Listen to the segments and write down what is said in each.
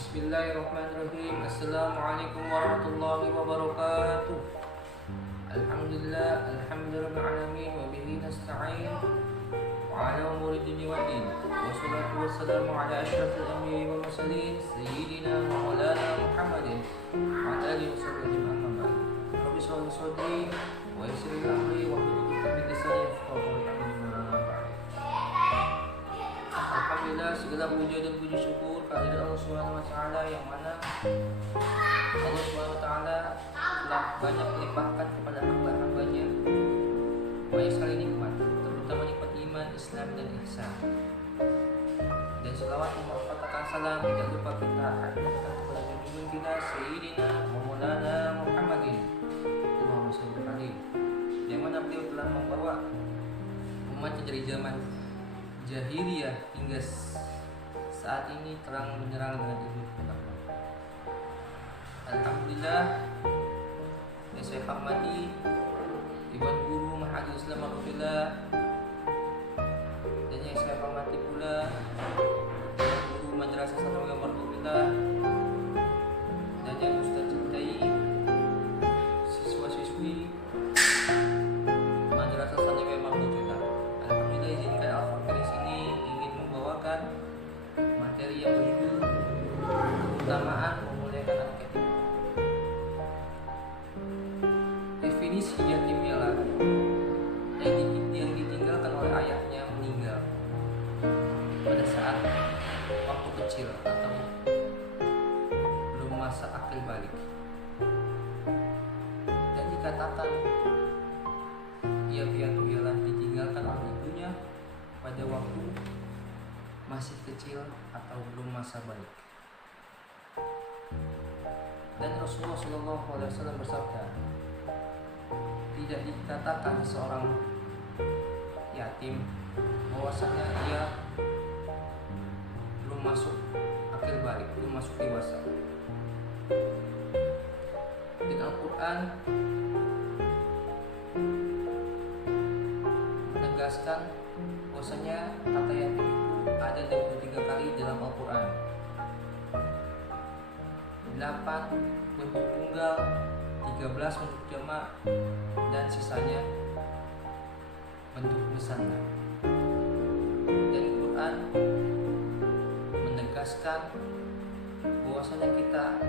Bismillahirrahmanirrahim. Assalamualaikum warahmatullahi wabarakatuh. Alhamdulillah, alhamdulillahirabbil alamin wa bihi nasta'in wa ala umuri dunya waddin. Wassalatu wassalamu ala asyrafil anbiya'i wal mursalin sayyidina wa maulana Muhammadin wa ala alihi washabbihi amma ba'd. Rabbi shrah li sadri wa yassir li amri wa hlul 'uqdatam min lisani yafqahu qawli. Alhamdulillah, segala puja dan puji syukur kehadirat Allah Subhanahu wa taala yang mana Allah Subhanahu wa taala telah banyak melimpahkan kepada hamba-hambanya banyak sekali nikmat, terutama nikmat iman, Islam dan ihsan. Dan selawat merupakan salam tidak lupa kita haturkan kepada junjungan kita Sayyidina Maulana Muhammadin Allahumma shalli alaihi, yang mana beliau telah membawa umat dari zaman jahiliyah hingga saat ini terang menyerang dengan ilmu agama. Alhamdulillah, yang saya hormati Iwan Guru Mahadul Islam Al-Fila, dan yang saya hormati pula Guru Madrasah Sanawiyah Al-Fila, dan yang Ustaz cintai siswa-siswi Madrasah Sanawiyah Al-Fila. Alhamdulillah, izinkan Al-Fakir di sini ingin membawakan materi yang berjudul keutamaan memuliakan anak yatim. Definisi yatim ialah yang ditinggalkan oleh ayahnya meninggal pada saat waktu kecil atau belum masa akil balik, dan dikatakan ia piatu ialah ditinggalkan oleh ibunya pada waktu masih kecil atau belum masa balik. Dan Rasulullah SAW bersabda, tidak dikatakan seorang yatim bahwasanya ia belum masuk akil balik, belum masuk dewasa. Di Al-Quran menegaskan bahwasanya kata yatim itu ada 23 kali dalam Al-Quran. 8 bentuk tunggal, 13 bentuk jamak, dan sisanya bentuk musanna. Dan Quran menegaskan bahwasanya kita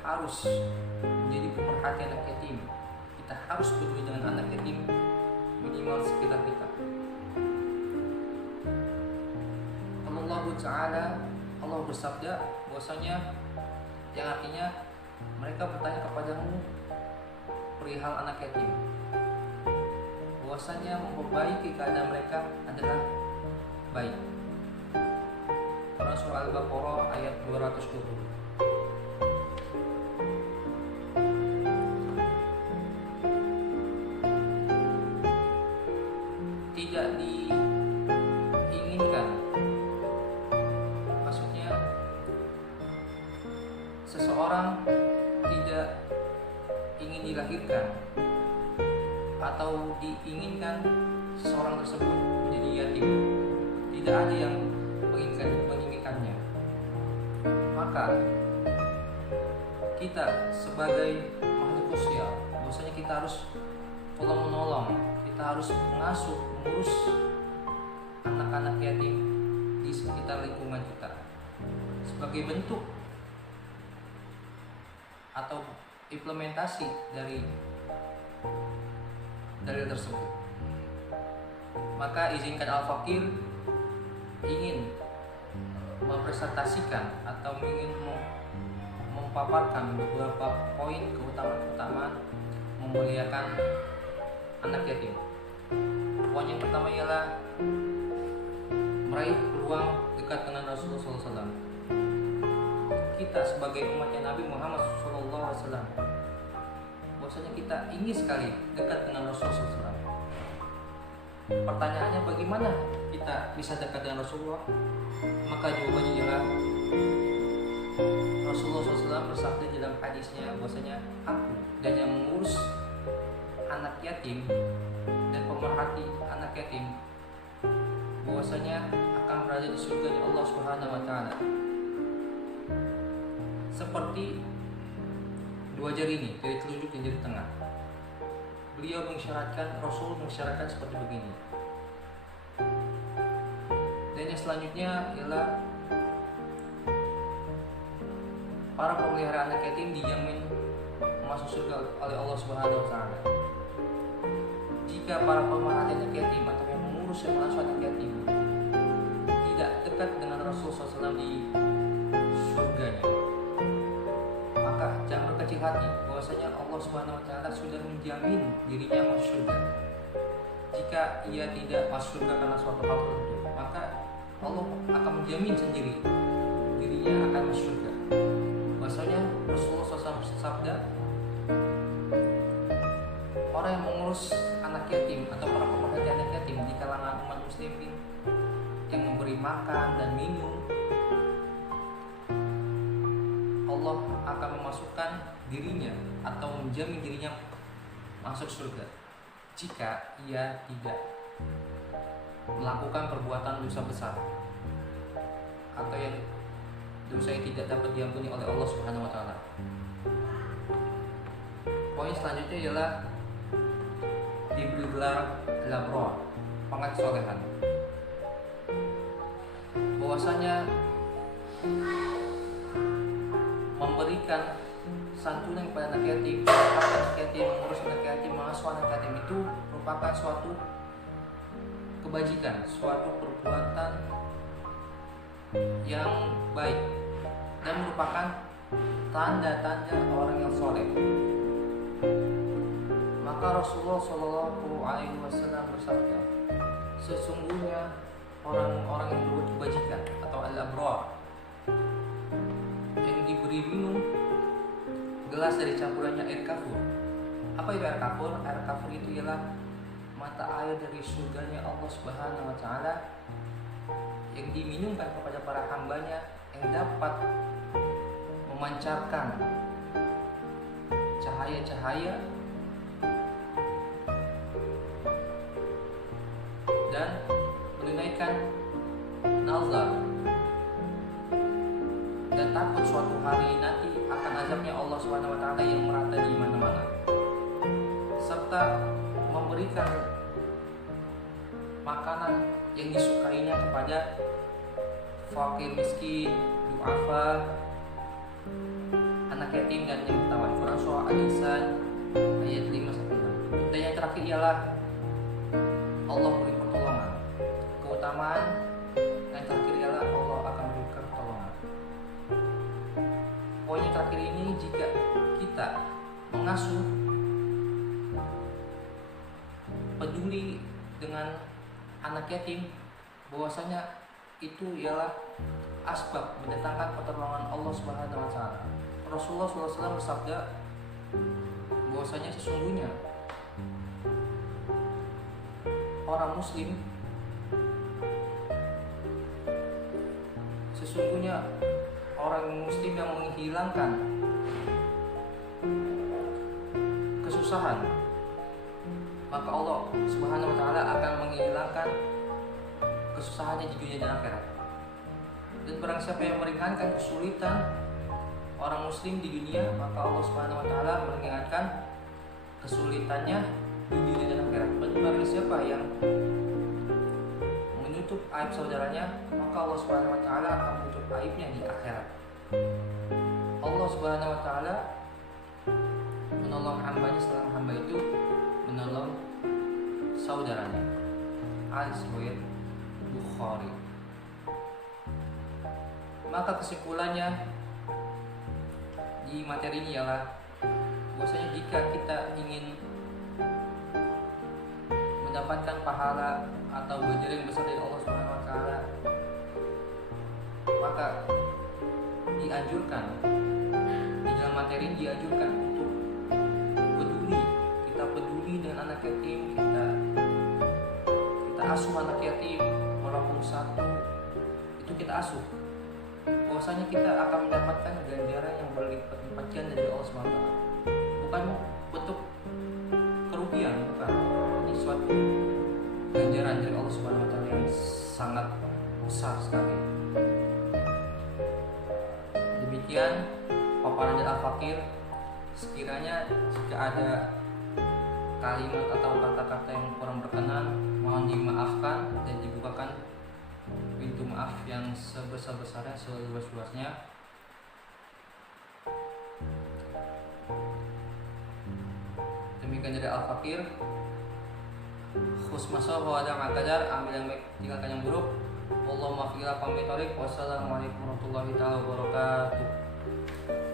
harus menjadi pemerhati anak yatim. Kita harus peduli dengan anak yatim minimal sekitar kita. Allah Ta'ala, Allah bersabda bahwasanya yang artinya mereka bertanya kepadamu perihal anak yatim, bahwasanya memperbaiki keadaan mereka adalah baik. Quran Surah Al-Baqarah ayat 220. Tidak diinginkan, maksudnya seseorang tidak ingin dilahirkan atau diinginkan seseorang tersebut menjadi yatim. Tidak ada yang menginginkannya. Maka kita sebagai makhluk sosial, bahwasanya kita harus tolong menolong, kita harus mengasuh, mengurus anak-anak yatim di sekitar lingkungan kita sebagai bentuk atau implementasi dari dalil tersebut. Maka izinkan Al-Fakir ingin mempresentasikan atau ingin memaparkan beberapa poin keutamaan memuliakan anak yatim. Poin yang pertama ialah meraih peluang dekat dengan Rasulullah SAW. Kita sebagai umatnya Nabi Muhammad SAW, bahwasanya kita ingin sekali dekat dengan Rasulullah SAW. Pertanyaannya, bagaimana kita bisa dekat dengan Rasulullah? Maka jawabannya ialah Rasulullah SAW bersabda dalam hadisnya bahwasanya aku dan yang mengurus anak yatim dan pemerhati anak yatim bahwasanya akan berada di surga Allah Subhanahu wa taala. seperti dua jari ini, jari telunjuk dan jari tengah. Beliau mengisyaratkan, Rasul mengisyaratkan seperti begini. Dan yang selanjutnya ialah para pemelihara anak yatim dijamin masuk surga oleh Allah Subhanahu wa taala. Jika para pemerhati anak yatim atau yang mengurus yang mengasuh anak yatim tidak dekat dengan Rasul SAW di surganya, maka jangan berkecil hati bahwasanya Allah Subhanahu wa taala sudah menjamin dirinya masuk surga. Jika ia tidak masuk surga karena suatu hal tertentu, maka Allah akan menjamin sendiri dirinya akan masuk surga. Bahwasanya Rasulullah SAW bersabda, orang yang mengurus anak yatim atau para pemerhati anak yatim di kalangan umat muslimin, yang memberi makan dan minum, Allah akan memasukkan dirinya atau menjamin dirinya masuk surga jika ia tidak melakukan perbuatan dosa besar atau yang dosa yang tidak dapat diampuni oleh Allah Subhanahu wa taala. Poin selanjutnya ialah diberi gelar al-abrar, pangkat solehan. Bahwasanya memberikan santunan kepada anak yatim, anak yatim, mengurus anak yatim, mengasuh anak yatim itu merupakan suatu kebajikan, suatu perbuatan yang baik dan merupakan tanda-tanda orang yang soleh. Maka Rasulullah SAW bersabda, sesungguhnya orang-orang yang berbuat kebajikan atau al-abrar yang diberi minum gelas dari campurannya air kafur. Apa itu air kafur? Air kafur itu ialah mata air dari surganya Allah Subhanahu wa taala yang diminumkan kepada para hambanya, yang dapat memancarkan cahaya-cahaya dan menunaikan nazar dan takut suatu hari nanti akan azabnya Allah Subhanahu wa taala yang merata di mana-mana, serta memberikan makanan yang disukainya kepada fakir miskin, duafa, anak yatim dan yang bertawan. Quran surah Al-Insan ayat 5-6. Dan yang terakhir ialah Allah beri pertolongan. Keutamaan yang terakhir ialah Allah akan memberikan pertolongan. Poin yang terakhir ini, jika kita mengasuh, peduli dengan anak yatim, bahwasanya itu ialah asbab mendatangkan pertolongan Allah Subhanahu wa taala. Rasulullah SAW bersabda bahwasanya sesungguhnya orang muslim, sesungguhnya orang muslim yang menghilangkan kesusahan, maka Allah Subhanahu wa taala akan menghilangkan kesusahannya di dunia dan akhirat. Dan barang siapa yang meringankan kesulitan orang muslim di dunia, maka Allah Subhanahu wa taala meringankan kesulitannya di dunia dan akhirat. Dan barang siapa yang menutup aib saudaranya, maka Allah Subhanahu wa taala akan menutup aibnya di akhirat. Allah Subhanahu wa taala menolong hambanya selama hamba itu menolong saudaranya. Al-Sahih Bukhari. Maka kesimpulannya di materi ini ialah bahwasanya jika kita ingin mendapatkan pahala atau ganjaran yang besar dari Allah Subhanahu wa taala, maka dianjurkan di dalam materi ini dianjurkan untuk peduli. Kita peduli dengan anak yatim, kita asuh anak yatim walaupun satu, itu kita asuh. Bahwasanya kita akan mendapatkan ganjaran yang berlipat-lipat ganda dari Allah Subhanahu wa taala. Bukan bentuk kerugian, bukan. Ini suatu ganjaran dari Allah Subhanahu wa taala yang sangat besar sekali. Demikian paparan dari Al-Fakir. Sekiranya jika ada kalimat atau kata-kata yang kurang berkenan, mohon dimaafkan dan dibukakan pintu maaf yang sebesar-besarnya, seluas-luasnya. Demikian dari Al-Fakir. Khusmaso wa ada makadar, ambil yang baik, tinggalkan yang buruk. Wallahu muwaffiq ila aqwamit thoriq. Wassalamualaikum warahmatullahi wabarakatuh.